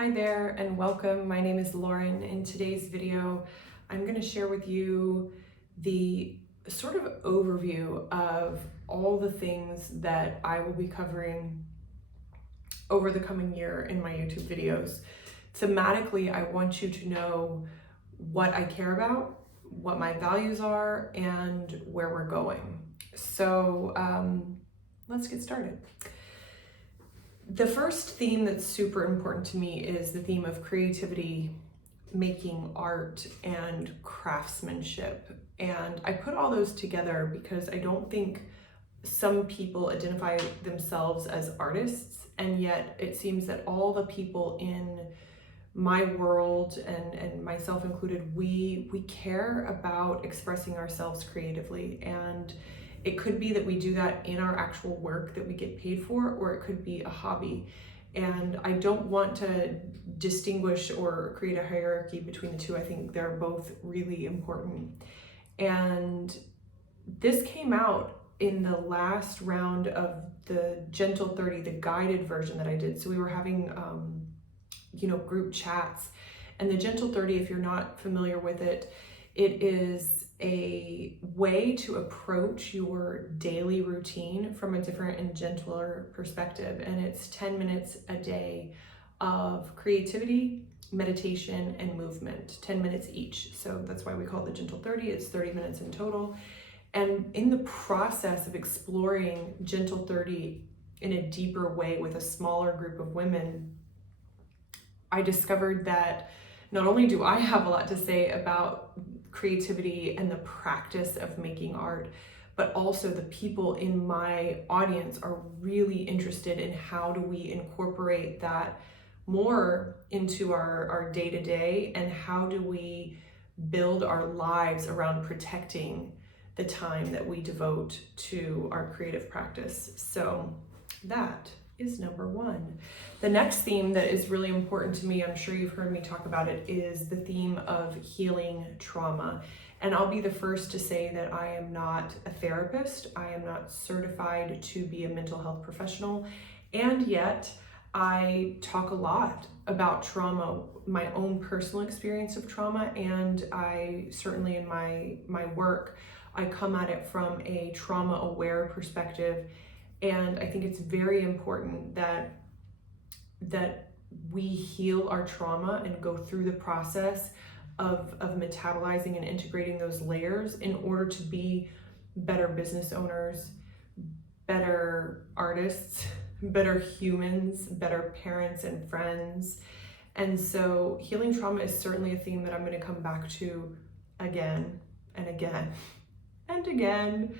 Hi there and welcome. My name is Lauren. In today's video, I'm going to share with you the sort of overview of all the things that I will be covering over the coming year in my YouTube videos. Thematically, I want you to know what I care about, what my values are, and where we're going. So let's get started. The first theme that's super important to me is the theme of creativity, making art, and craftsmanship. And I put all those together because I don't think some people identify themselves as artists, and yet it seems that all the people in my world, and myself included, we care about expressing ourselves creatively. And it could be that we do that in our actual work that we get paid for, or it could be a hobby. And I don't want to distinguish or create a hierarchy between the two. I think they're both really important. And this came out in the last round of the Gentle 30, the guided version that I did. So we were having, group chats. And the Gentle 30, if you're not familiar with it, it is a way to approach your daily routine from a different and gentler perspective. And it's 10 minutes a day of creativity, meditation, and movement, 10 minutes each. So that's why we call it the Gentle 30. It's 30 minutes in total. And in the process of exploring Gentle 30 in a deeper way with a smaller group of women, I discovered that not only do I have a lot to say about creativity and the practice of making art, but also the people in my audience are really interested in how do we incorporate that more into our day-to-day, and how do we build our lives around protecting the time that we devote to our creative practice. So that is number one. The next theme that is really important to me, I'm sure you've heard me talk about it, is the theme of healing trauma. And I'll be the first to say that I am not a therapist. I am not certified to be a mental health professional. And yet I talk a lot about trauma, my own personal experience of trauma. And I certainly in my work, I come at it from a trauma-aware perspective. And I think it's very important that we heal our trauma and go through the process of metabolizing and integrating those layers in order to be better business owners, better artists, better humans, better parents and friends. And so healing trauma is certainly a theme that I'm going to come back to again and again and again.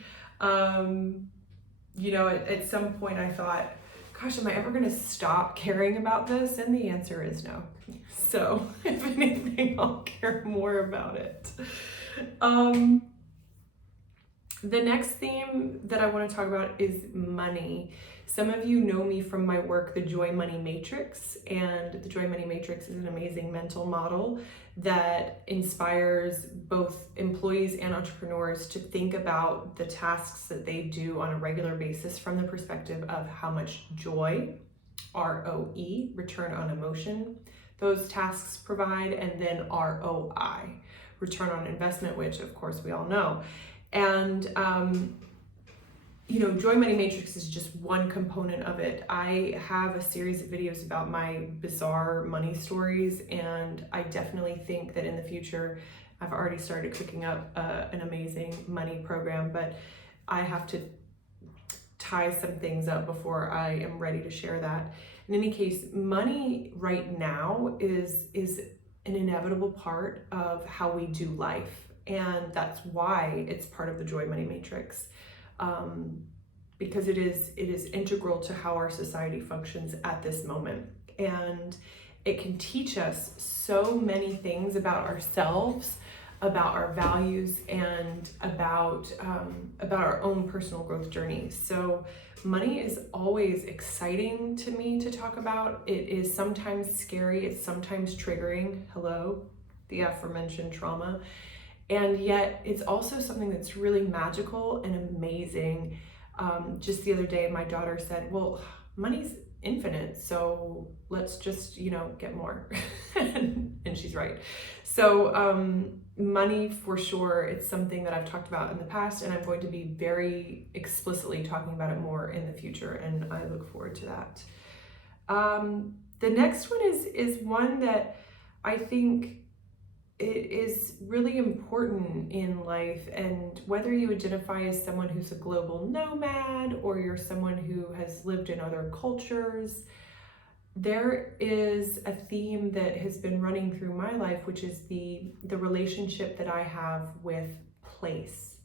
At some point I thought, gosh, am I ever going to stop caring about this? And the answer is no. So if anything, I'll care more about it. The next theme that I want to talk about is money. Some of you know me from my work, the Joy Money Matrix, and the Joy Money Matrix is an amazing mental model that inspires both employees and entrepreneurs to think about the tasks that they do on a regular basis from the perspective of how much joy, ROE, return on emotion, those tasks provide, and then ROI, return on investment, which of course we all know. And Joy Money Matrix is just one component of it. I have a series of videos about my bizarre money stories, and I definitely think that in the future, I've already started cooking up an amazing money program, but I have to tie some things up before I am ready to share that. In any case, money right now is an inevitable part of how we do life, and that's why it's part of the Joy Money Matrix. Because it is integral to how our society functions at this moment. And it can teach us so many things about ourselves, about our values, and about our own personal growth journey. So money is always exciting to me to talk about. It is sometimes scary, it's sometimes triggering. Hello, the aforementioned trauma. And yet it's also something that's really magical and amazing. Just the other day, my daughter said, well, money's infinite, so let's just, get more. And she's right. So money, for sure, it's something that I've talked about in the past, and I'm going to be very explicitly talking about it more in the future, and I look forward to that. The next one is one that I think it is really important in life, and whether you identify as someone who's a global nomad or you're someone who has lived in other cultures, there is a theme that has been running through my life, which is the relationship that I have with place,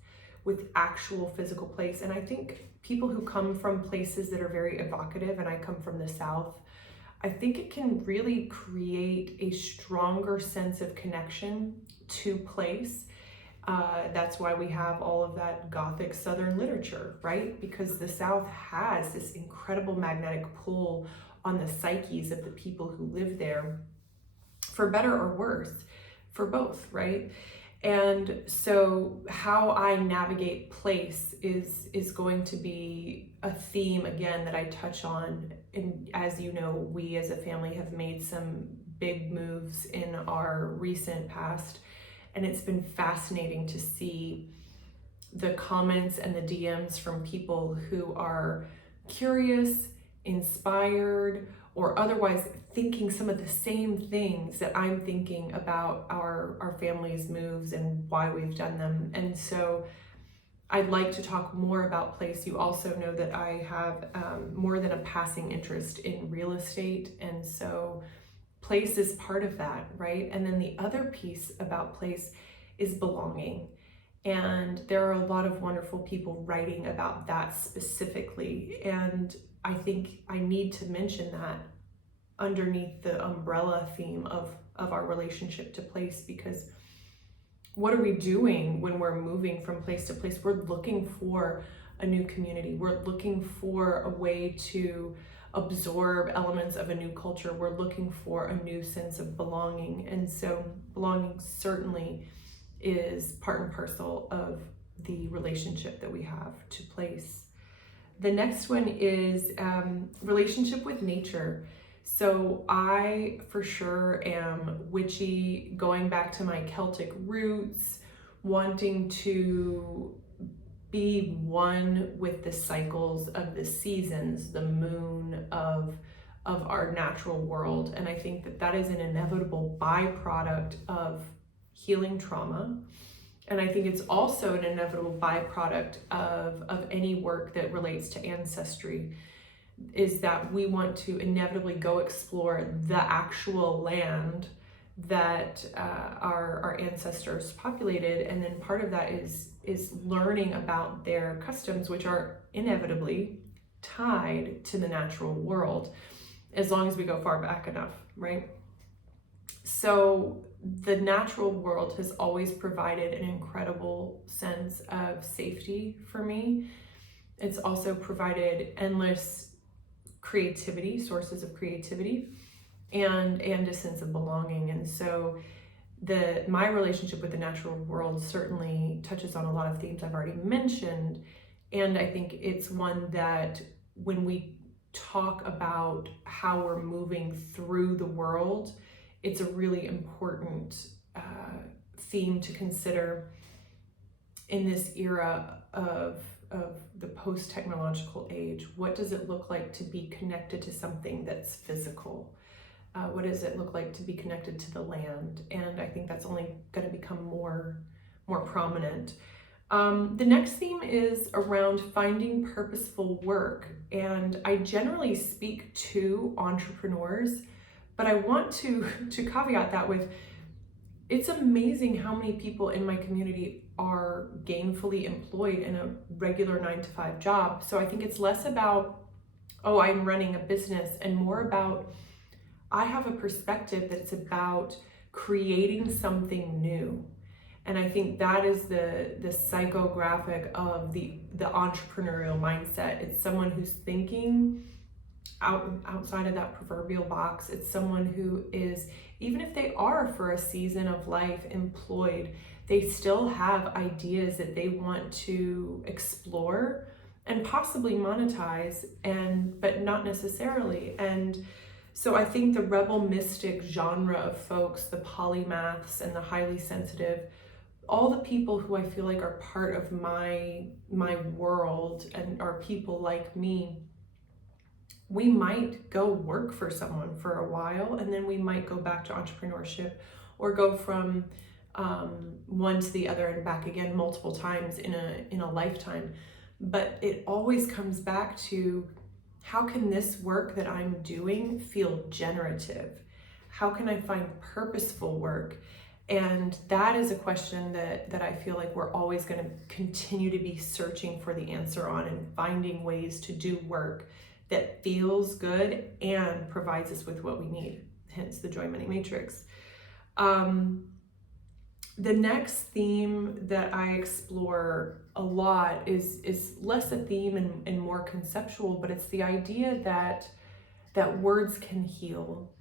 with actual physical place. And I think people who come from places that are very evocative, and I come from the South, I think it can really create a stronger sense of connection to place. That's why we have all of that Gothic Southern literature, right? Because the South has this incredible magnetic pull on the psyches of the people who live there, for better or worse, for both, right? And so how I navigate place is going to be a theme, again, that I touch on. And as you know, we as a family have made some big moves in our recent past, and it's been fascinating to see the comments and the DMs from people who are curious, inspired, or otherwise thinking some of the same things that I'm thinking about our family's moves and why we've done them. And so I'd like to talk more about place. You also know that I have more than a passing interest in real estate, and so place is part of that, right? And then the other piece about place is belonging. And there are a lot of wonderful people writing about that specifically. And I think I need to mention that underneath the umbrella theme of our relationship to place, because what are we doing when we're moving from place to place? We're looking for a new community. We're looking for a way to absorb elements of a new culture. We're looking for a new sense of belonging. And so belonging certainly is part and parcel of the relationship that we have to place. The next one is relationship with nature. So I, for sure, am witchy, going back to my Celtic roots, wanting to be one with the cycles of the seasons, the moon of our natural world. And I think that that is an inevitable byproduct of healing trauma. And I think it's also an inevitable byproduct of any work that relates to ancestry, is that we want to inevitably go explore the actual land that our ancestors populated. And then part of that is learning about their customs, which are inevitably tied to the natural world, as long as we go far back enough, right? So the natural world has always provided an incredible sense of safety for me. It's also provided endless creativity, sources of creativity, and a sense of belonging. And so my relationship with the natural world certainly touches on a lot of themes I've already mentioned. And I think it's one that when we talk about how we're moving through the world, it's a really important theme to consider in this era of the post-technological age. What does it look like to be connected to something that's physical? What does it look like to be connected to the land? And I think that's only going to become more prominent. The next theme is around finding purposeful work. And I generally speak to entrepreneurs, but I want to caveat that with, it's amazing how many people in my community are gainfully employed in a regular 9-to-5 job. So I think it's less about, oh, I'm running a business, and more about, I have a perspective that it's about creating something new. And I think that is the psychographic of the entrepreneurial mindset. It's someone who's thinking outside of that proverbial box. It's someone who is, even if they are for a season of life employed, they still have ideas that they want to explore and possibly monetize, but not necessarily. And so I think the rebel mystic genre of folks, the polymaths and the highly sensitive, all the people who I feel like are part of my world and are people like me, we might go work for someone for a while, and then we might go back to entrepreneurship, or go from one to the other and back again multiple times in a lifetime. But it always comes back to, how can this work that I'm doing feel generative? How can I find purposeful work? And that is a question that I feel like we're always going to continue to be searching for the answer on, and finding ways to do work that feels good and provides us with what we need, hence the Joy Money Matrix. The next theme that I explore a lot is less a theme and more conceptual, but it's the idea that words can heal.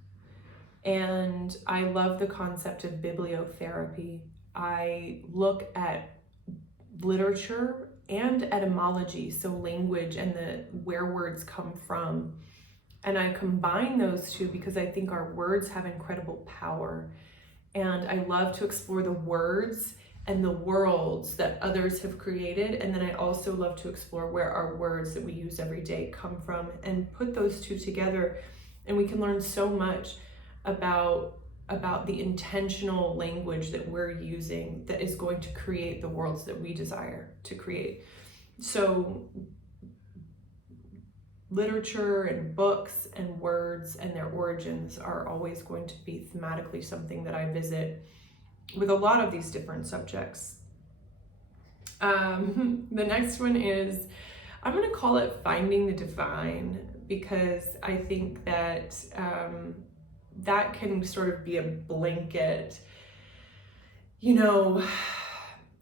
And I love the concept of bibliotherapy. I look at literature and etymology, so language and where words come from. And I combine those two because I think our words have incredible power. And I love to explore the words and the worlds that others have created. And then I also love to explore where our words that we use every day come from, and put those two together. And we can learn so much about the intentional language that we're using that is going to create the worlds that we desire to create. So literature and books and words and their origins are always going to be thematically something that I visit with a lot of these different subjects. The next one is, I'm going to call it Finding the Divine, because I think that that can sort of be a blanket. You know,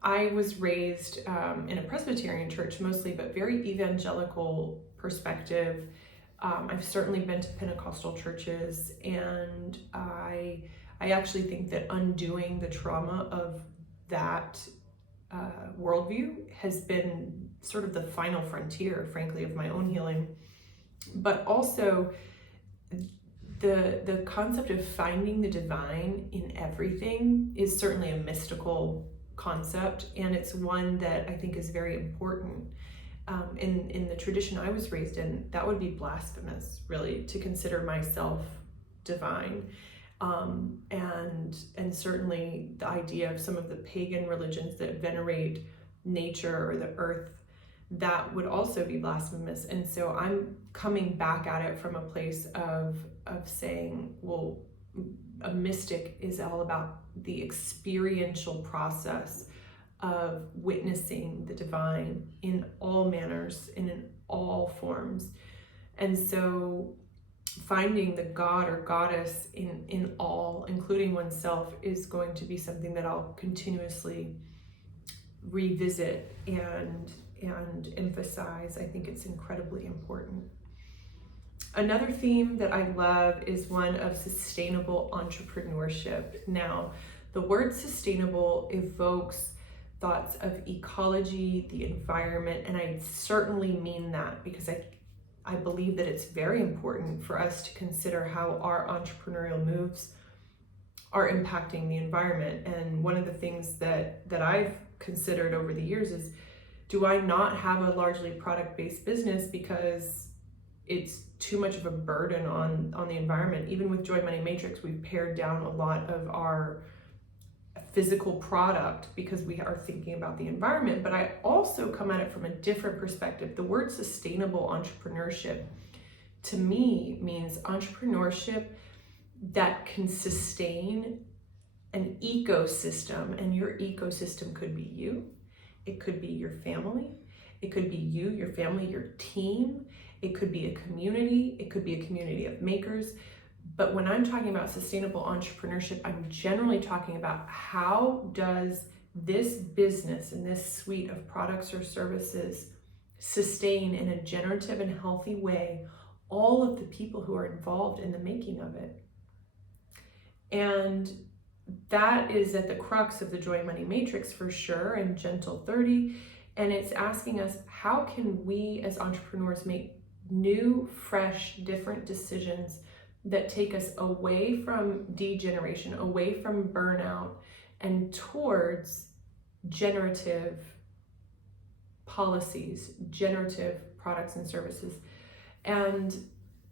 I was raised in a Presbyterian church mostly, but very evangelical perspective. I've certainly been to Pentecostal churches, and I actually think that undoing the trauma of that worldview has been sort of the final frontier, frankly, of my own healing. But also the concept of finding the divine in everything is certainly a mystical concept, and it's one that I think is very important. In the tradition I was raised in, that would be blasphemous, really, to consider myself divine. And certainly the idea of some of the pagan religions that venerate nature or the earth, that would also be blasphemous. And so I'm coming back at it from a place of saying, well, a mystic is all about the experiential process of witnessing the divine in all manners and in all forms. And so finding the God or goddess in all, including oneself, is going to be something that I'll continuously revisit and emphasize. I think it's incredibly important. Another theme that I love is one of sustainable entrepreneurship. Now, the word sustainable evokes thoughts of ecology, the environment, and I certainly mean that, because I believe that it's very important for us to consider how our entrepreneurial moves are impacting the environment. And one of the things that I've considered over the years is, do I not have a largely product-based business because it's too much of a burden on the environment? Even with Joy Money Matrix, we've pared down a lot of our physical product because we are thinking about the environment. But I also come at it from a different perspective. The word sustainable entrepreneurship to me means entrepreneurship that can sustain an ecosystem, and your ecosystem could be you, it could be your family, it could be you, your family, your team, it could be a community, it could be a community of makers. But when I'm talking about sustainable entrepreneurship, I'm generally talking about, how does this business and this suite of products or services sustain in a generative and healthy way all of the people who are involved in the making of it? And that is at the crux of the Joy Money Matrix for sure, and Gentle 30. And it's asking us, how can we as entrepreneurs make new, fresh, different decisions that take us away from degeneration, away from burnout, and towards generative policies, generative products and services. And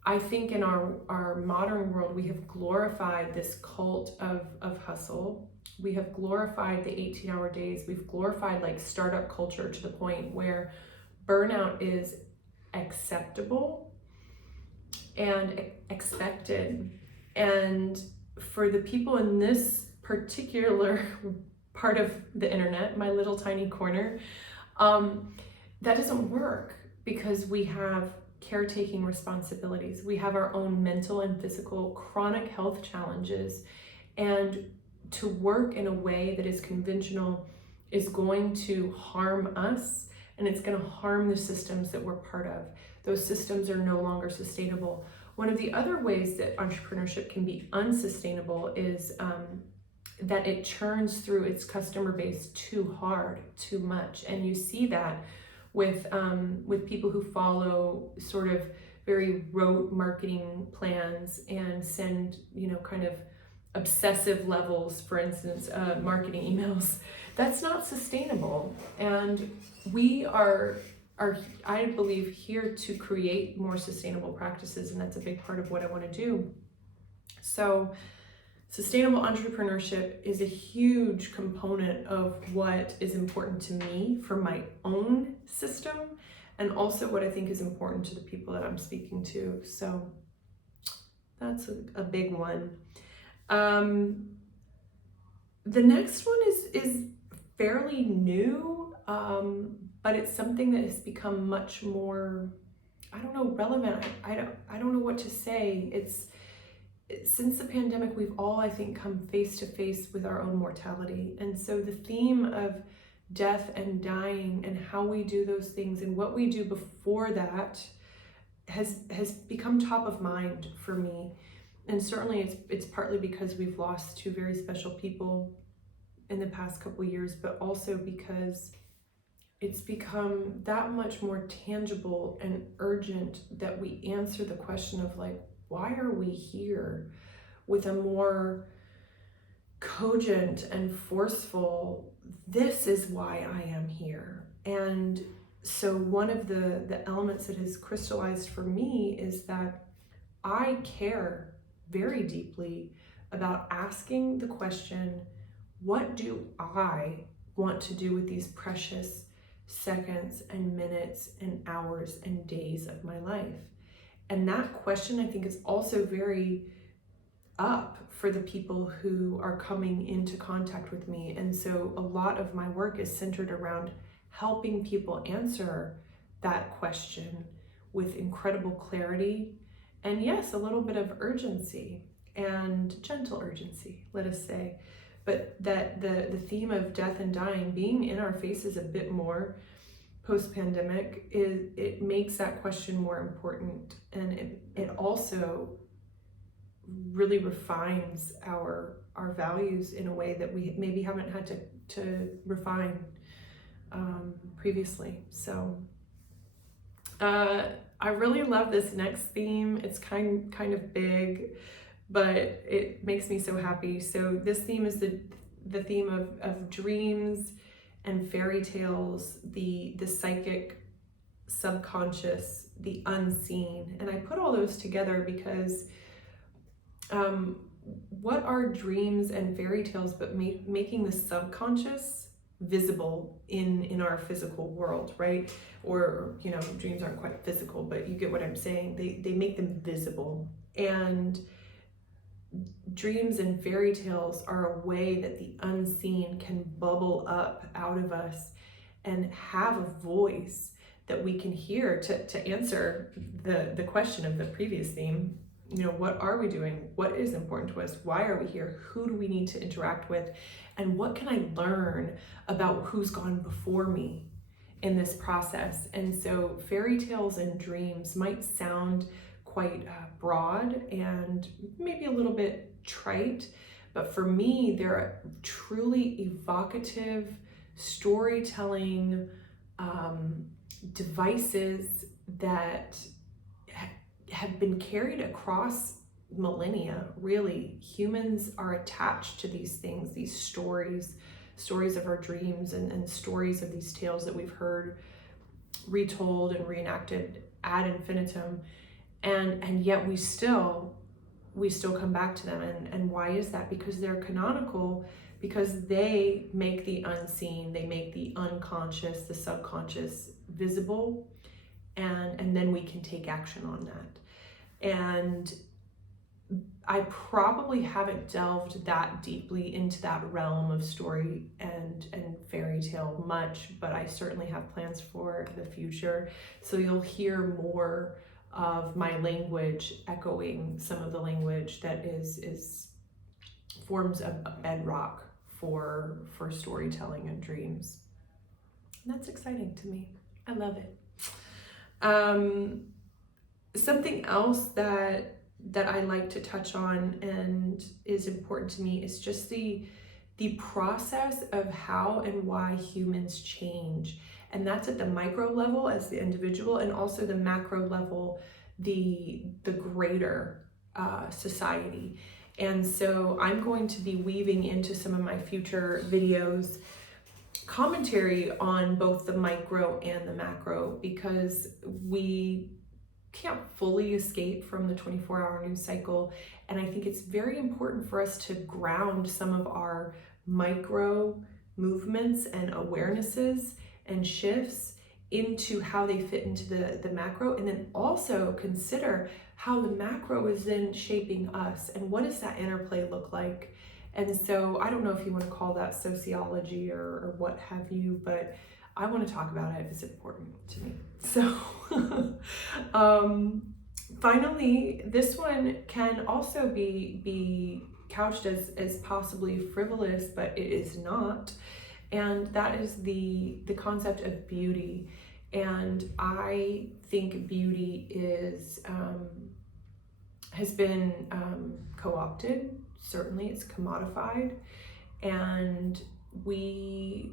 I think in our modern world, we have glorified this cult of hustle. We have glorified the 18-hour days. We've glorified like startup culture to the point where burnout is acceptable and expected. And for the people in this particular part of the internet, my little tiny corner, that doesn't work, because we have caretaking responsibilities. We have our own mental and physical chronic health challenges, and to work in a way that is conventional is going to harm us, and it's going to harm the systems that we're part of. Those systems are no longer sustainable. One of the other ways that entrepreneurship can be unsustainable is that it churns through its customer base too hard, too much. And you see that with people who follow sort of very rote marketing plans and send, kind of obsessive levels, for instance, marketing emails. That's not sustainable. And we are, I believe, here to create more sustainable practices, and that's a big part of what I want to do. So sustainable entrepreneurship is a huge component of what is important to me for my own system, and also what I think is important to the people that I'm speaking to. So that's a big one. The next one is fairly new, but it's something that has become much more, relevant. I don't know what to say. Since the pandemic, we've all, I think, come face to face with our own mortality. And so the theme of death and dying and how we do those things and what we do before that has become top of mind for me. And certainly it's partly because we've lost two very special people in the past couple of years, but also because it's become that much more tangible and urgent that we answer the question of like, why are we here, with a more cogent and forceful, this is why I am here. And so one of the elements that has crystallized for me is that I care very deeply about asking the question, what do I want to do with these precious seconds and minutes and hours and days of my life? And that question, I think, is also very up for the people who are coming into contact with me. And so a lot of my work is centered around helping people answer that question with incredible clarity, and yes, a little bit of urgency, and gentle urgency, let us say. But that the theme of death and dying being in our faces a bit more post-pandemic, it makes that question more important, and it also really refines our values in a way that we maybe haven't had to refine previously. So I really love this next theme. It's kind of big, but it makes me so happy. So this theme is the theme of dreams and fairy tales, the psychic, subconscious, the unseen. And I put all those together because what are dreams and fairy tales but making the subconscious visible in our physical world, right? Or, dreams aren't quite physical, but you get what I'm saying. They make them visible. And dreams and fairy tales are a way that the unseen can bubble up out of us and have a voice that we can hear to answer the question of the previous theme. What are we doing? What is important to us? Why are we here? Who do we need to interact with? And what can I learn about who's gone before me in this process? And so fairy tales and dreams might sound quite broad and maybe a little bit trite, but for me, they're truly evocative, storytelling devices that have been carried across millennia. Really, humans are attached to these things, these stories of our dreams, and stories of these tales that we've heard retold and reenacted ad infinitum, and yet we still come back to them. And why is that? Because they're canonical, because they make the unseen, they make the unconscious, the subconscious visible, and then we can take action on that. And I probably haven't delved that deeply into that realm of story and fairy tale much, but I certainly have plans for the future. So you'll hear more of my language echoing some of the language that is forms a bedrock for storytelling and dreams. And that's exciting to me. I love it. Something else that I like to touch on and is important to me is just the process of how and why humans change. And that's at the micro level as the individual, and also the macro level, the greater society. And so I'm going to be weaving into some of my future videos commentary on both the micro and the macro, because we can't fully escape from the 24-hour news cycle. And I think it's very important for us to ground some of our micro movements and awarenesses and shifts into how they fit into the macro, and then also consider how the macro is then shaping us, and what does that interplay look like. And so I don't know if you want to call that sociology or what have you, but I want to talk about it. It's important to me. So finally, this one can also be couched as possibly frivolous, but it is not. And that is the concept of beauty. And I think beauty has been co-opted. Certainly, it's commodified, and we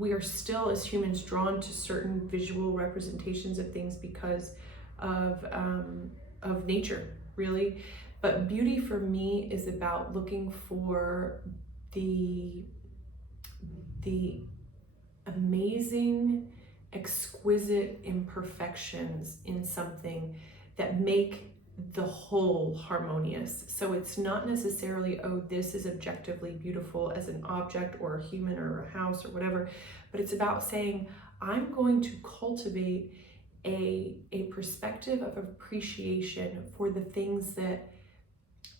are still, as humans, drawn to certain visual representations of things because of nature, really. But beauty for me is about looking for the amazing, exquisite imperfections in something that make the whole harmonious. So it's not necessarily, oh, this is objectively beautiful as an object or a human or a house or whatever, but it's about saying, I'm going to cultivate a perspective of appreciation for the things that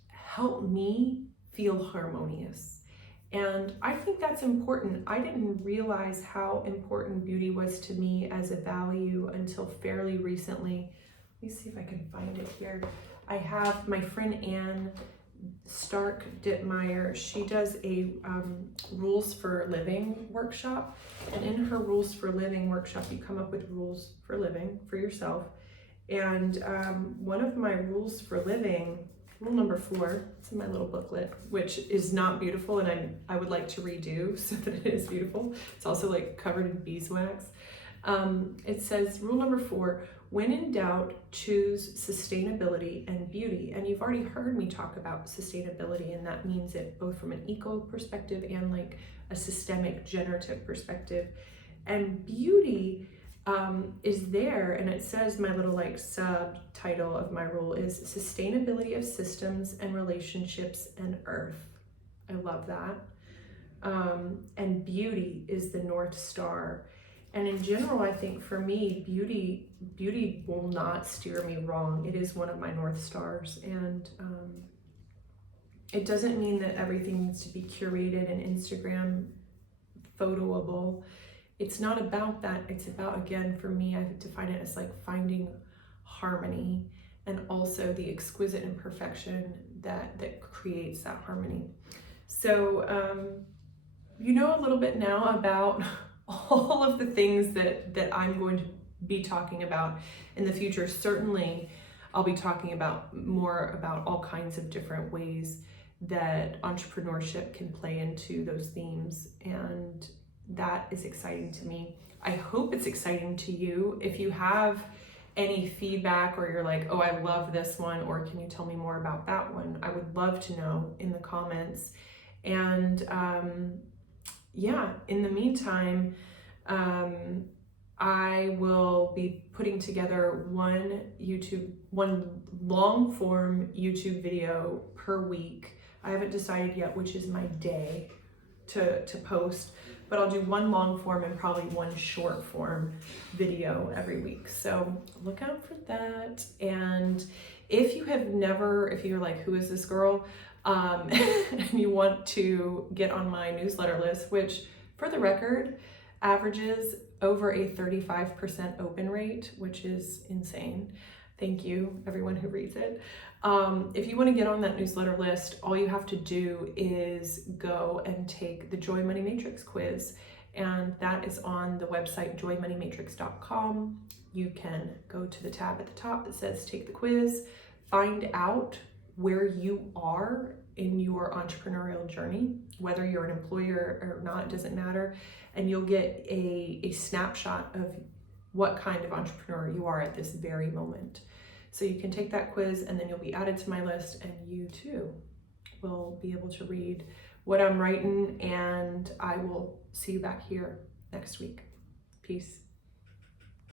help me feel harmonious. And I think that's important. I didn't realize how important beauty was to me as a value until fairly recently. Let me see if I can find it here. I have my friend Anne Stark Dittmeyer. She does a rules for living workshop. And in her rules for living workshop, you come up with rules for living for yourself. And one of my rules for living, rule number 4, it's in my little booklet, which is not beautiful, and I would like to redo so that it is beautiful. It's also like covered in beeswax. It says, rule number 4, when in doubt, choose sustainability and beauty. And you've already heard me talk about sustainability, and that means it both from an eco perspective and like a systemic generative perspective. And beauty is there, and it says, my little like subtitle of my rule is sustainability of systems and relationships and earth. I love that. And beauty is the North Star. And in general, I think for me, beauty will not steer me wrong. It is one of my North Stars. And it doesn't mean that everything needs to be curated and Instagram photoable. It's not about that. It's about, again, for me, I define it as like finding harmony and also the exquisite imperfection that creates that harmony. So you know a little bit now about all of the things that I'm going to be talking about in the future. Certainly, I'll be talking more about all kinds of different ways that entrepreneurship can play into those themes. And That is exciting to me. I hope it's exciting to you. If you have any feedback, or you're like, oh, I love this one, or can you tell me more about that one? I would love to know in the comments. And yeah, in the meantime, I will be putting together one long form YouTube video per week. I haven't decided yet which is my day to post, but I'll do one long form and probably one short form video every week. So look out for that. And if you're like, who is this girl? And you want to get on my newsletter list, which for the record averages over a 35% open rate, which is insane. Thank you, everyone who reads it. If you want to get on that newsletter list, all you have to do is go and take the Joy Money Matrix quiz, and that is on the website joymoneymatrix.com. You can go to the tab at the top that says take the quiz, find out where you are in your entrepreneurial journey, whether you're an employer or not, it doesn't matter, and you'll get a snapshot of what kind of entrepreneur you are at this very moment. So you can take that quiz, and then you'll be added to my list, and you too will be able to read what I'm writing, and I will see you back here next week. Peace.